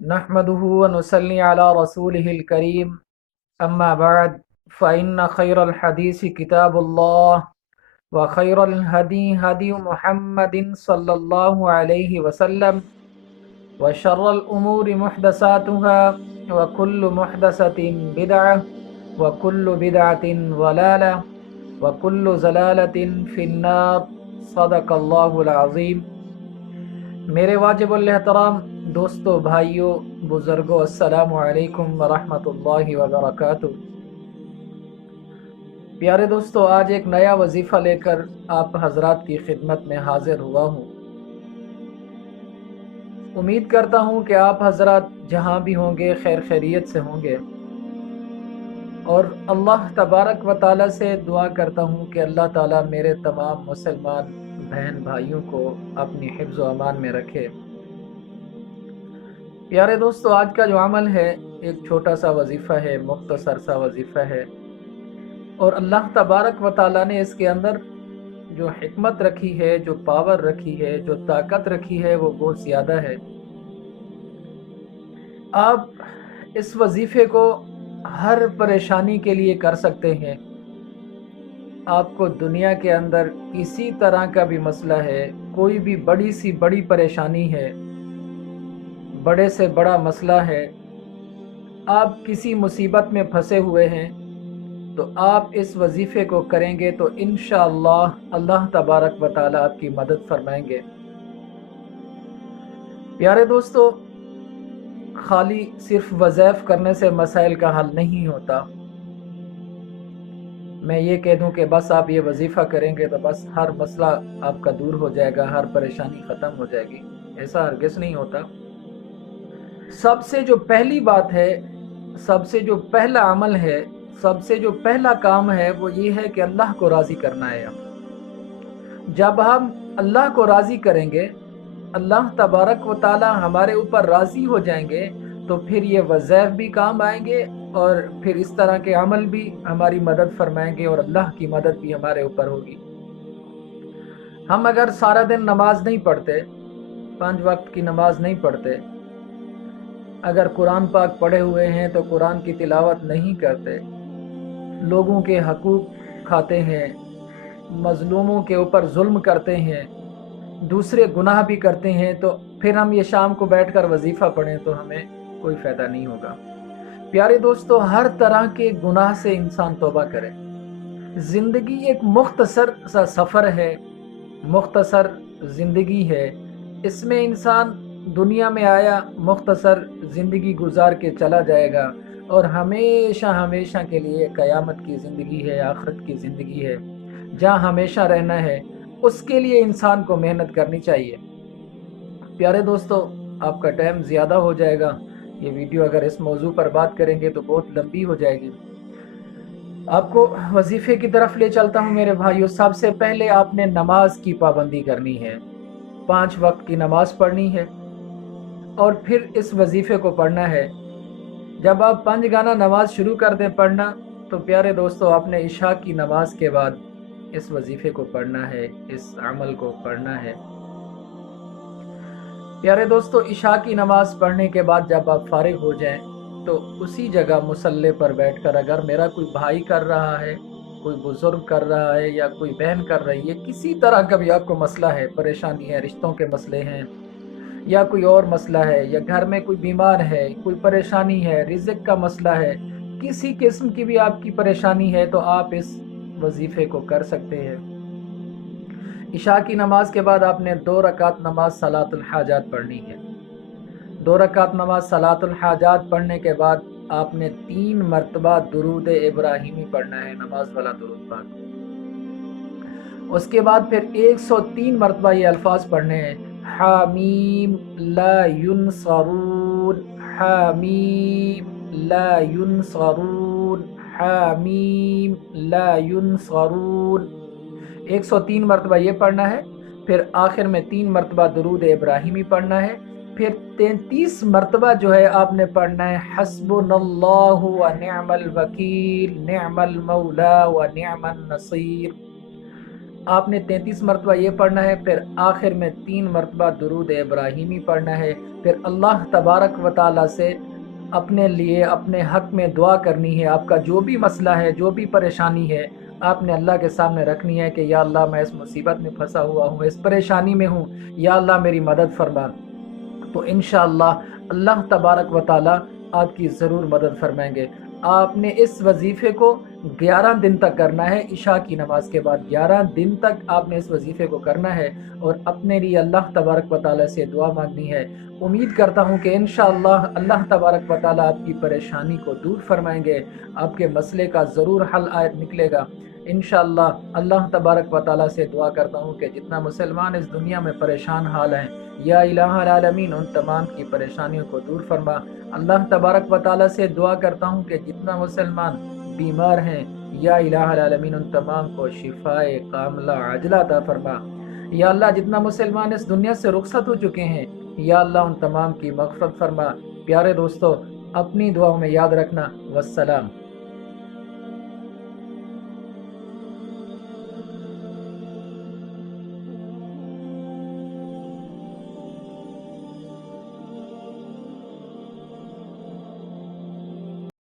नहमदुहु व नुसल्ली अला रसूलिहिल करीम अम्मा बाद फ़इन्न खैरल हदीस किताबुल्लाह व खैरल हदी हदी मुहम्मदिन सल्लल्लाहु अलैहि वसल्लम व शर्रल उमूरि मुहदसातुहा व कुल्लु मुहदसतिन बिदअह व कुल्लु बिदअतिन ज़लालह व कुल्लु ज़लालतिन फिन्नार। सदक़ल्लाहुल अज़ीम। मेरे वाजिबुल एहतराम दोस्तों, भाइयों, बुज़ुर्गों, अस्सलामु अलैकुम व रहमतुल्लाहि व बरकातुहू। प्यारे दोस्तों, आज एक नया वजीफ़ा लेकर आप हजरात की खिदमत में हाजिर हुआ हूँ। उम्मीद करता हूँ कि आप हजरात जहाँ भी होंगे खैर खैरियत से होंगे, और अल्लाह तबारक व ताला से दुआ करता हूँ कि अल्लाह ताला मेरे तमाम मुसलमान बहन भाइयों को अपनी हिफ्ज़ व अमान में रखे। प्यारे दोस्तों, आज का जो अमल है एक छोटा सा वजीफ़ा है, मुख्तसर सा वजीफ़ा है, और अल्लाह तबारक व ताला ने इसके अंदर जो हिकमत रखी है, जो पावर रखी है, जो ताकत रखी है, वो बहुत ज़्यादा है। आप इस वजीफ़े को हर परेशानी के लिए कर सकते हैं। आपको दुनिया के अंदर किसी तरह का भी मसला है, कोई भी बड़ी सी बड़ी परेशानी है, बड़े से बड़ा मसला है, आप किसी मुसीबत में फंसे हुए हैं, तो आप इस वजीफ़े को करेंगे तो इंशाअल्लाह अल्लाह तबारक व ताला आपकी मदद फरमाएंगे। प्यारे दोस्तों, खाली सिर्फ वज़ाइफ करने से मसाइल का हल नहीं होता। मैं ये कह दूं कि बस आप ये वजीफ़ा करेंगे तो बस हर मसला आपका दूर हो जाएगा, हर परेशानी ख़त्म हो जाएगी, ऐसा हरगिज़ नहीं होता। सबसे जो पहली बात है, सबसे जो पहला अमल है, सबसे जो पहला काम है, वो ये है कि अल्लाह को राज़ी करना है। जब हम अल्लाह को राज़ी करेंगे, अल्लाह तबारक व ताला हमारे ऊपर राज़ी हो जाएंगे, तो फिर ये वज़ाइफ भी काम आएंगे और फिर इस तरह के अमल भी हमारी मदद फरमाएंगे और अल्लाह की मदद भी हमारे ऊपर होगी। हम अगर सारा दिन नमाज नहीं पढ़ते, 5 वक्त की नमाज नहीं पढ़ते, अगर कुरान पाक पढ़े हुए हैं तो कुरान की तिलावत नहीं करते, लोगों के हकूक़ खाते हैं, मज़लूमों के ऊपर जुल्म करते हैं, दूसरे गुनाह भी करते हैं, तो फिर हम ये शाम को बैठकर वजीफ़ा पढ़ें तो हमें कोई फ़ायदा नहीं होगा। प्यारे दोस्तों, हर तरह के गुनाह से इंसान तौबा करे। ज़िंदगी एक मुख्तसर सा सफ़र है, मुख्तसर ज़िंदगी है। इसमें इंसान दुनिया में आया, मुख्तसर ज़िंदगी गुजार के चला जाएगा, और हमेशा हमेशा के लिए क़यामत की ज़िंदगी है, आखिरत की ज़िंदगी है, जहाँ हमेशा रहना है। उसके लिए इंसान को मेहनत करनी चाहिए। प्यारे दोस्तों, आपका टाइम ज़्यादा हो जाएगा, ये वीडियो अगर इस मौजू पर बात करेंगे तो बहुत लंबी हो जाएगी। आपको वजीफ़े की तरफ ले चलता हूँ मेरे भाइयों। सबसे पहले आपने नमाज की पाबंदी करनी है, 5 वक्त की नमाज पढ़नी है, और फिर इस वजीफ़े को पढ़ना है। जब आप 5 गाना नमाज शुरू कर दें पढ़ना, तो प्यारे दोस्तों, आपने इशा की नमाज के बाद इस वजीफ़े को पढ़ना है, इस अमल को पढ़ना है। प्यारे दोस्तों, इशा की नमाज पढ़ने के बाद जब आप फारिग हो जाएं, तो उसी जगह मुसल्ले पर बैठकर, अगर मेरा कोई भाई कर रहा है, कोई बुज़ुर्ग कर रहा है, या कोई बहन कर रही है, किसी तरह का भी आपको मसला है, परेशानी है, रिश्तों के मसले हैं, या कोई और मसला है, या घर में कोई बीमार है, कोई परेशानी है, रिज़्क़ का मसला है, किसी किस्म की भी आपकी परेशानी है, तो आप इस वजीफ़े को कर सकते हैं। इशा की नमाज के बाद आपने 2 रकात नमाज सलातुल हाजात पढ़नी है। 2 रकात नमाज सलातुल हाजात पढ़ने के बाद आपने 3 मरतबा दुरूद इब्राहिमी पढ़ना है, नमाज वाला दुरूद पाक। उसके बाद फिर 103 मरतबा ये अल्फाज पढ़ने हैं, हामीम ला युनसरून, हामीम ला युनसरून, हामीम ला युनसरून। 103 मरतबा ये पढ़ना है। फिर आखिर में 3 मरतबा दुरूद इब्राहिमी पढ़ना है। फिर 33 मरतबा जो है आपने पढ़ना है, हस्बुनल्लाहु व निअमल वकील, निअमल मौला व निअमन नसीर। آپ نے 33 مرتبہ یہ پڑھنا ہے، پھر آخر میں 3 مرتبہ درود ابراہیمی پڑھنا ہے، پھر اللہ تبارک و تعالیٰ سے اپنے لیے اپنے حق میں دعا کرنی ہے۔ آپ کا جو بھی مسئلہ ہے، جو بھی پریشانی ہے، آپ نے اللہ کے سامنے رکھنی ہے کہ یا اللہ میں اس مصیبت میں پھنسا ہوا ہوں، اس پریشانی میں ہوں، یا اللہ میری مدد فرما۔ تو انشاءاللہ اللہ تبارک و تعالیٰ آپ کی ضرور مدد فرمائیں گے۔ آپ نے اس وظیفے کو 11 دن تک کرنا ہے، عشاء کی نماز کے بعد 11 دن تک آپ نے اس وظیفے کو کرنا ہے، اور اپنے لیے اللہ تبارک و تعالیٰ سے دعا مانگنی ہے۔ امید کرتا ہوں کہ انشاءاللہ اللہ تبارک و تعالیٰ آپ کی پریشانی کو دور فرمائیں گے، آپ کے مسئلے کا ضرور حل نکلے گا انشاءاللہ۔ اللہ تبارک و تعالیٰ سے دعا کرتا ہوں کہ جتنا مسلمان اس دنیا میں پریشان حال ہیں، یا الہ العالمین ان تمام کی پریشانیوں کو دور فرما۔ اللہ تبارک و تعالیٰ سے دعا کرتا ہوں کہ جتنا مسلمان بیمار ہیں، یا الہ العالمین ان تمام کو شفائے کاملہ عاجلہ عطا فرما۔ یا اللہ جتنا مسلمان اس دنیا سے رخصت ہو چکے ہیں، یا اللہ ان تمام کی مغفرت فرما۔ پیارے دوستو، اپنی دعاؤں میں یاد رکھنا۔ والسلام۔